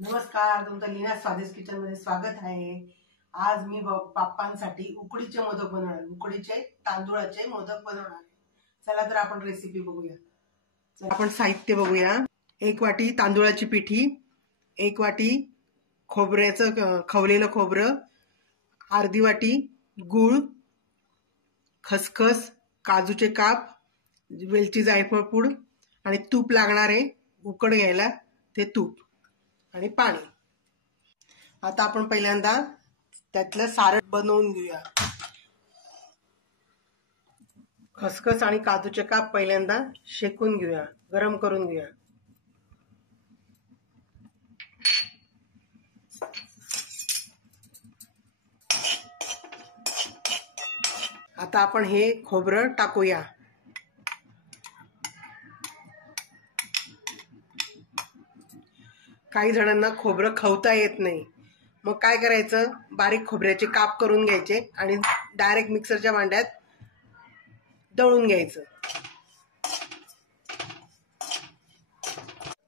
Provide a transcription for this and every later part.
नमस्कार, तुमचं लीना स्वादिष्ट किचन मध्ये स्वागत आहे। आज मी बाप्पांसाठी उकडीचे मोदक बनवणार, उकडीचे तांदूळाचे मोदक बनवणार। चला तर आपण रेसिपी बघूया। चला आपण साहित्य बघूया। 1 वाटी तांदूळाची पिठी, 1 वाटी खोबऱ्याचं खवलेलं खोबरं, अर्धी वाटी गूळ, खसखस, काजूचे काप, वेलची जायफळ पूड आणि तूप लागणार आहे उकड घ्यायला, ते तूप आणि पाणी। आता आपण पहिल्यांदा त्यातलं सारण बनवून घेऊया। खसखस आणि काजूचे काप पहिल्यांदा शेकून घेऊया, गरम करून घेऊया। आता आपण हे खोबरं टाकूया। काही जणांना खोबरं खवता येत नाही, मग काय करायचं, बारीक खोबऱ्याचे काप करून घ्यायचे आणि डायरेक्ट मिक्सरच्या भांड्यात दळून घ्यायचं।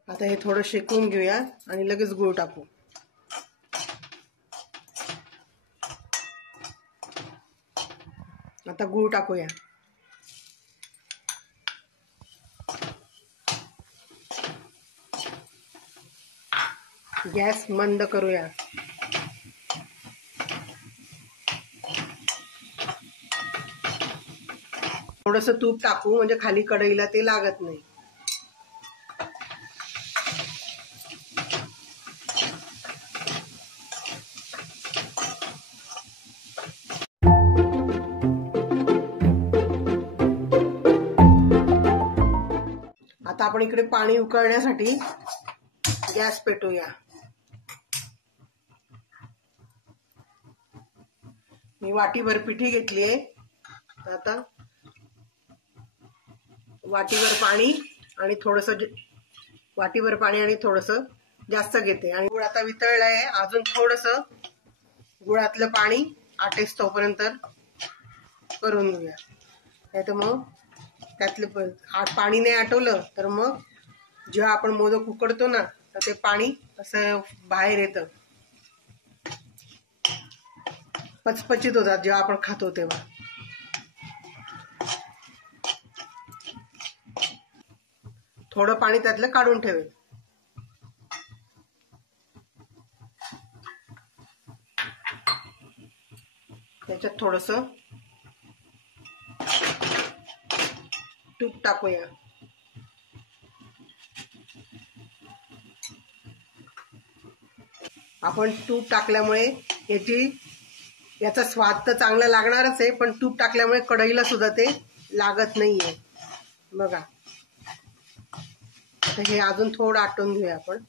आता हे थोडं शेकून घेऊया आणि लगेच गूळ टाकू। आता गूळ टाकूया। गॅस मंद करूया। थोडंसं तूप टाकू म्हणजे खाली कढईला ते लागत नाही। आता आपण इकडे पाणी उकळण्यासाठी गॅस पेटवूया। मी वाटीभर पिठी घेतली आहे। आता वाटीभर पाणी आणि थोडंसं जास्त घेते आणि गुळ आता वितळला आहे। अजून थोडंसं गुळातलं पाणी आटेस तोपर्यंत करून घेऊया, नाही तर मग त्यातलं पाणी नाही आटवलं तर मग जेव्हा आपण मोदक उकडतो ना, तर ते पाणी असं बाहेर येतं, पचपचित होतात जेव्हा आपण खातो तेव्हा। थोडं पाणी त्यातलं काढून ठेवेल। त्याच्यात थोडंसं तूप टाकूया। आपण तूप टाकल्यामुळे याचा स्वाद तर चांगला लागणारच आहे, पण तूप टाकल्यामुळे कढईला सुद्धा ते लागत नाहीये बघा। आता हे अजून थोडं आटवून घेऊया आपण।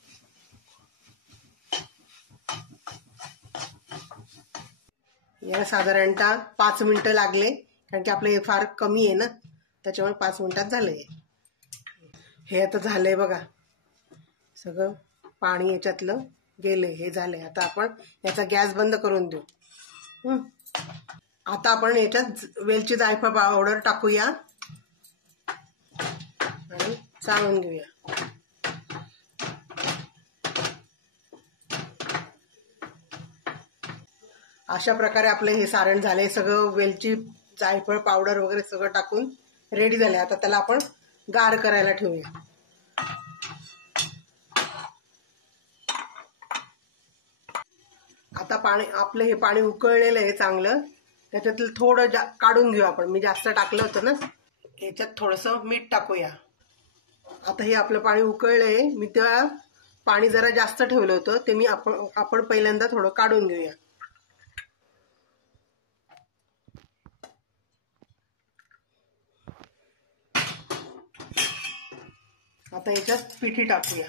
याला साधारणतः 5 मिनिटं लागले, कारण की आपलं हे फार कमी आहे ना, त्याच्यामुळे 5 मिनिटात झालंय। हे आता झालंय बघा, सगळं पाणी याच्यातलं गेलंय, हे झालंय। आता आपण याचा गॅस बंद करून देऊ। आता आपण याच्यात वेलची जायफळ पावडर टाकूया आणि चाळून घेऊया। अशा प्रकारे आपलं हे सारण झालंय, सगळं वेलची जायफळ पावडर वगैरे सगळं टाकून रेडी झालंय। आता त्याला आपण गार करायला ठेवूया। आता आपलं हे पाणी उकळलेलं आहे चांगलं, त्याच्यातलं थोडं काढून घेऊ आपण। मी जास्त टाकलं होतं ना, याच्यात थोडंसं मीठ टाकूया। आता हे आपलं पाणी उकळलंय, मी तेव्हा पाणी जरा जास्त ठेवलं होतं, ते मी आपण पहिल्यांदा थोडं काढून घेऊया। आता याच्यात पिठी टाकूया।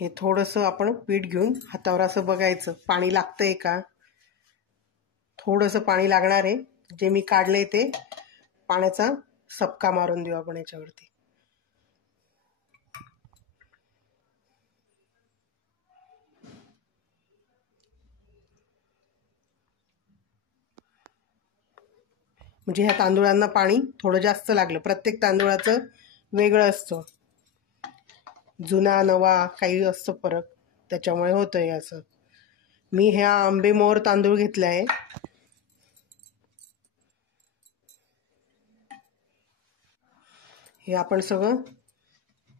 हे थोडंसं आपण पीठ घेऊन हातावर असं बघायचं, पाणी लागतंय का। थोडंसं पाणी लागणार आहे, जे मी काढलंय ते पाण्याचा सबका मारून देऊ आपण याच्यावरती. म्हणजे ह्या तांदूळांना पाणी थोडं जास्त लागलं. प्रत्येक तांदूळाचं वेगळं असतं, जुना नवा काही असतं फरक, त्याच्यामुळे होतंय असं. मी ह्या आंबेमोहर तांदूळ घेतला आहे. हे आपण सगळं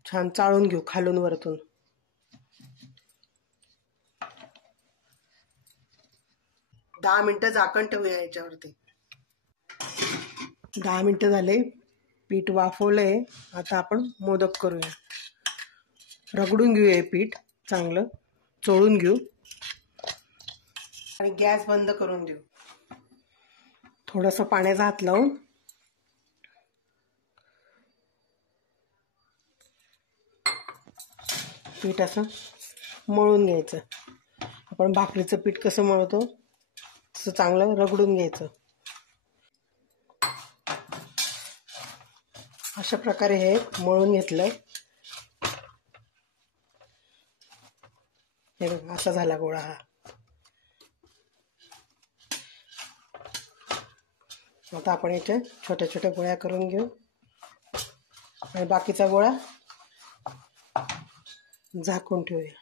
छान चाळून घेऊ खालून वरतून. दहा मिनिटं झाकण ठेवूया याच्यावरती. 10 मिनिटं झाले, पीठ वाफवलंय. आता आपण मोदक करूया. रगडून घेऊया हे पीठ, चांगलं चोळून घेऊ आणि गॅस बंद करून देऊ. थोडंसं पाण्याचा हात लावून पीठ असं मळून घ्यायचं. आपण भाकरीचं पीठ कसं मळतो तसं चांगलं रगडून घ्यायचं. अशा प्रकारे हे मळून घेतलंय. हे बघा, असा झाला गोळा हा. आता आपण याच्या छोट्या छोट्या गोळ्या करून घेऊ आणि बाकीचा गोळा झाकून ठेवूया.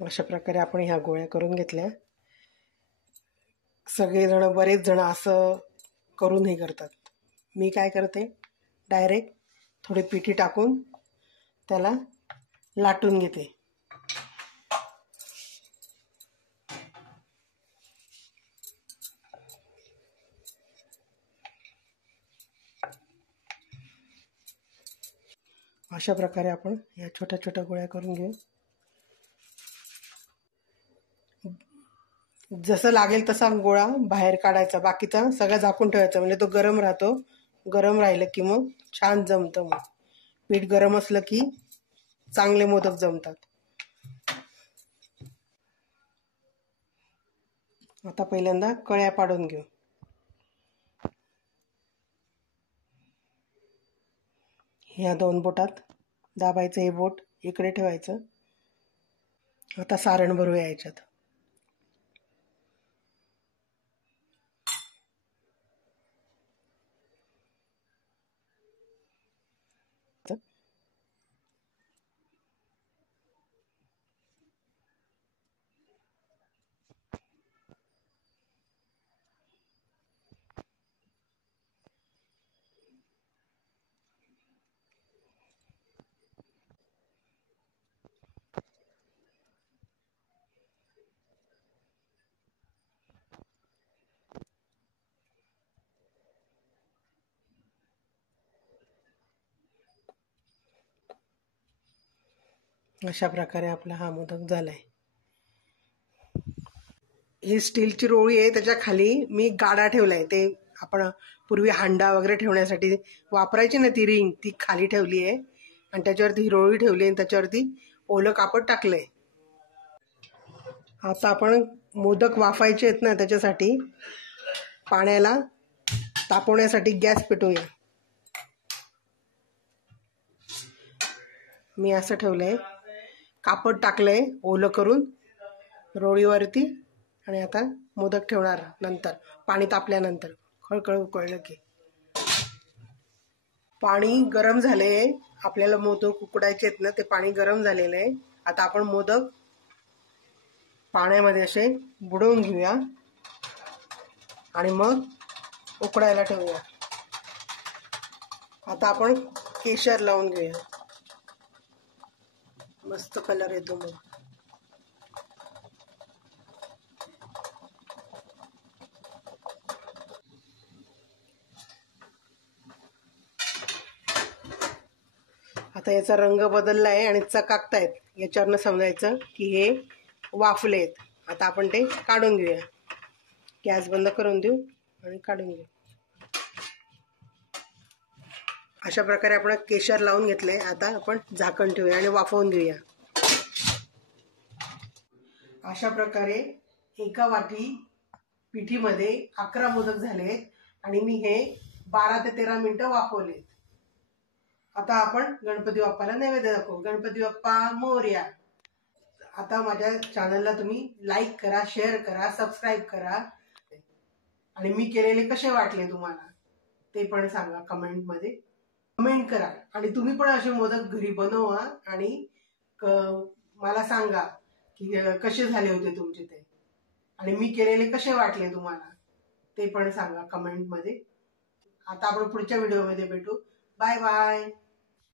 अशा प्रकारे आपण ह्या गोळ्या करून घेतल्या. सगळेजण, बरेच जण असं करून हे करतात. मी काय करते, डायरेक्ट थोडी पिठी टाकून त्याला लाटून घेते. अशा प्रकारे आपण या छोट्या छोट्या गोळ्या करून घेऊ. जसं लागेल तसा गोळा बाहेर काढायचा, बाकीचा सगळा झाकून ठेवायचा. म्हणजे तो गरम राहतो. गरम राहिलं की मग छान जमतं. मग पीठ गरम असलं की चांगले मोदक जमतात. आता पहिल्यांदा कळ्या पाडून घेऊ. ह्या 2 बोटात दाबायचं, हे बोट इकडे ठेवायचं. आता सारण भरूया याच्यात. अशा प्रकारे आपला हा मोदक झालाय. ही स्टीलची रोळी आहे, त्याच्या खाली मी गाडा ठेवलाय. ते आपण पूर्वी हांडा वगैरे ठेवण्यासाठी वापरायची ना ती रिंग, ती खाली ठेवली आहे आणि त्याच्यावरती ही रोळी ठेवली आणि त्याच्यावरती ओलं कापड टाकलंय. आता आपण मोदक वाफायचे आहेत ना, त्याच्यासाठी पाण्याला तापवण्यासाठी गॅस पेटवूया. मी असं ठेवलंय, कापड टाकलंय ओलं करून रोळीवरती आणि आता मोदक ठेवणार. नंतर पाणी तापल्यानंतर खळखळ उकळलं की. पाणी गरम झाले, आपल्याला मोदक उकडायचे आहेत ना, ते पाणी गरम झालेलं आहे. आता आपण मोदक पाण्यामध्ये असे बुडवून घेऊया आणि मग उकडायला ठेवूया. आता आपण केशर लावून घेऊया, मस्त कलर येतो मग. आता याचा रंग बदलला आहे आणि चकाकतायत. याच्यावरनं समजायचं की हे वाफलेत. आता आपण ते काढून घेऊया. गॅस बंद करून देऊ आणि काढून घेऊ. अशा प्रकारे आपण केशर लावून घेतले. आता आपण झाकण ठेवूया आणि वाफवून घेऊया. अशा प्रकारे एका वाटी पिठीमध्ये 11 मोदक झालेत आणि मी हे 12 ते 13 मिनिटं वाफवलेत. आता आपण गणपती बाप्पाला नैवेद्य दाखवू. गणपती बाप्पा मोरया. आता माझ्या चॅनलला तुम्ही लाईक करा, शेअर करा, सबस्क्राईब करा आणि मी केलेले कसे वाटले तुम्हाला ते पण सांगा कमेंटमध्ये. कमेंट करा आणि तुम्ही पण असे मोदक घरी बनवा आणि मला सांगा की कसे झाले होते तुमचे ते आणि मी केलेले कसे वाटले तुम्हाला ते पण सांगा कमेंटमध्ये. आता आपण पुढच्या व्हिडिओमध्ये भेटू. Bye bye.